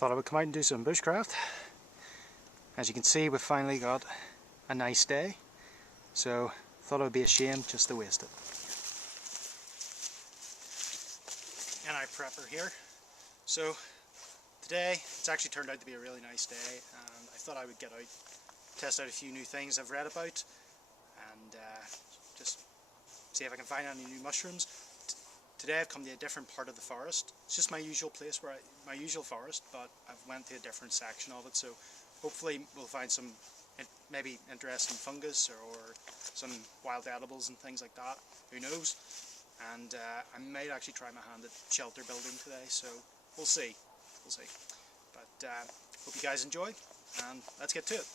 Thought I would come out and do some bushcraft. As you can see, we've finally got a nice day, so thought it would be a shame just to waste it. NIPrepper here. So today it's actually turned out to be a really nice day, and I thought I would get out, test out a few new things I've read about, and just see if I can find any new mushrooms. Today I've come to a different part of the forest. It's just my usual place, my usual forest, but I've went to a different section of it, so hopefully we'll find some maybe interesting fungus or some wild edibles and things like that. Who knows? And I might actually try my hand at shelter building today, so we'll see. We'll see. But hope you guys enjoy, and let's get to it.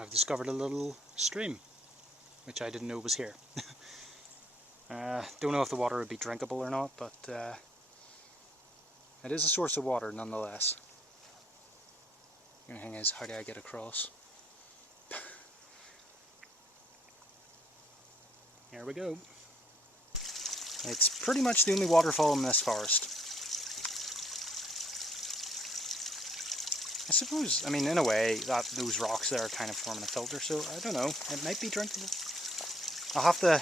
I've discovered a little stream, which I didn't know was here. Don't know if the water would be drinkable or not, but it is a source of water nonetheless. The only thing is, how do I get across? Here we go. It's pretty much the only waterfall in this forest. I suppose, I mean, in a way, those rocks there are kind of forming a filter, so I don't know, it might be drinkable. I'll have to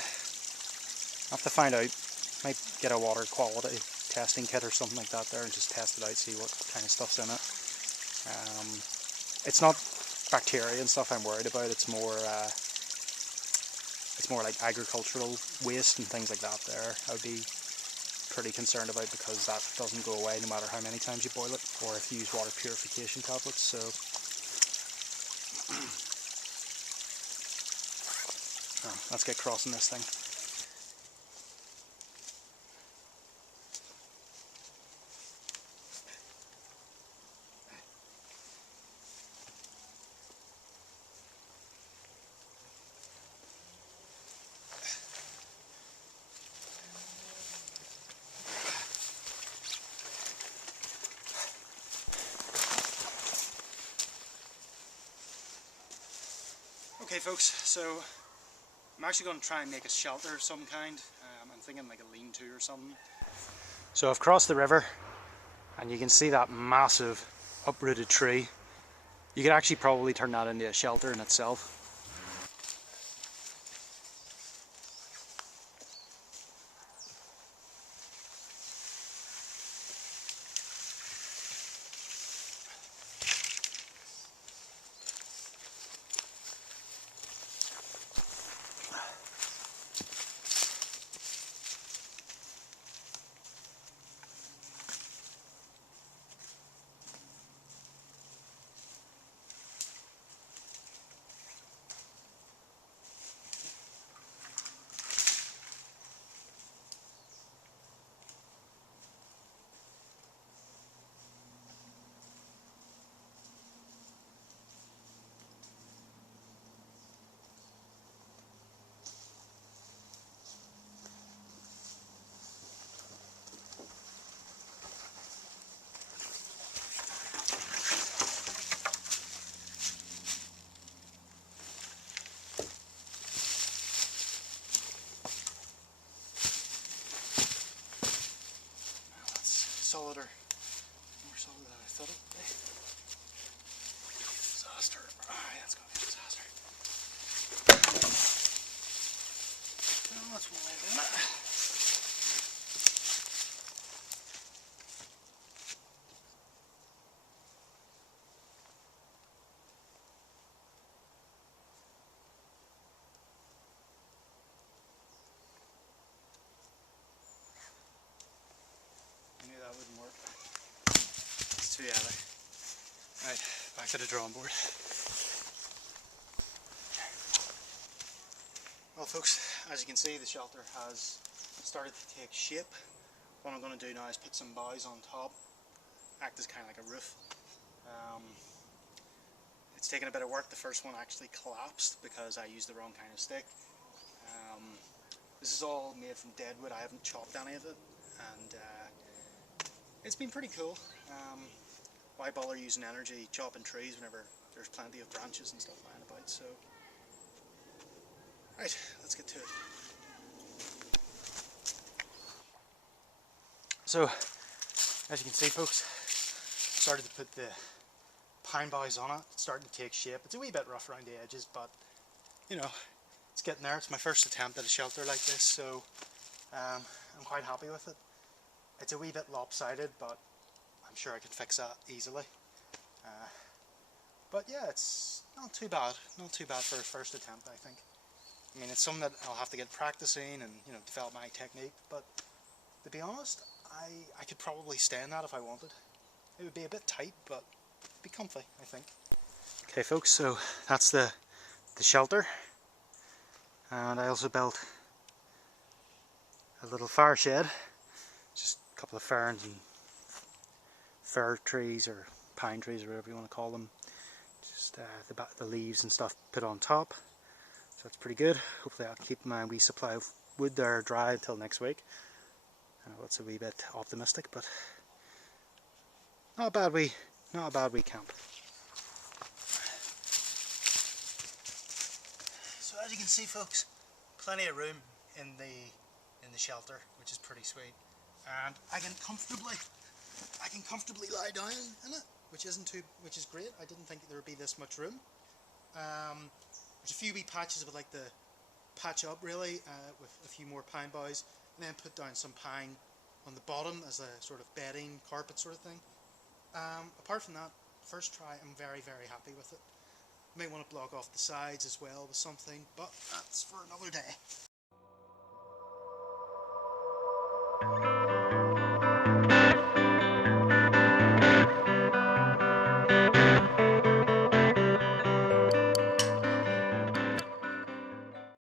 find out. Might get a water quality testing kit or something like that there and just test it out, see what kind of stuff's in it. It's not bacteria and stuff I'm worried about, it's more like agricultural waste and things like that there. I would be pretty concerned about, because that doesn't go away no matter how many times you boil it, or if you use water purification tablets. So let's get crossing this thing. Okay folks, so I'm actually going to try and make a shelter of some kind. I'm thinking like a lean-to or something. So I've crossed the river, and you can see that massive uprooted tree. You could actually probably turn that into a shelter in itself. too heavy. Right, back to the drawing board. Well folks, as you can see, the shelter has started to take shape. What I'm going to do now is put some boughs on top, act as kind of like a roof. It's taken a bit of work. The first one actually collapsed because I used the wrong kind of stick. This is all made from dead wood. I haven't chopped any of it, and it's been pretty cool. Why bother using energy chopping trees whenever there's plenty of branches and stuff lying about? So, right, let's get to it. So, as you can see folks, started to put the pine boughs on it. It's starting to take shape. It's a wee bit rough around the edges, but you know, it's getting there. It's my first attempt at a shelter like this, so I'm quite happy with it. It's a wee bit lopsided, but I'm sure I can fix that easily. But yeah, it's not too bad. Not too bad for a first attempt, I think. I mean, it's something that I'll have to get practicing and, you know, develop my technique, but to be honest, I could probably stay in that if I wanted. It would be a bit tight, but it'd be comfy, I think. Okay folks, so that's the shelter, and I also built a little fire shed, just a couple of ferns and fir trees or pine trees or whatever you want to call them, just the leaves and stuff put on top, so that's pretty good. Hopefully I'll keep my wee supply of wood there dry until next week. I know it's a wee bit optimistic, but not a bad wee camp. So as you can see folks, plenty of room in the shelter, which is pretty sweet, and I can comfortably lie down in it, which is great. I didn't think there would be this much room. There's a few wee patches I would like to patch up really, with a few more pine boughs, and then put down some pine on the bottom as a sort of bedding carpet sort of thing. Apart from that, first try, I'm very happy with it. May want to block off the sides as well with something, but that's for another day.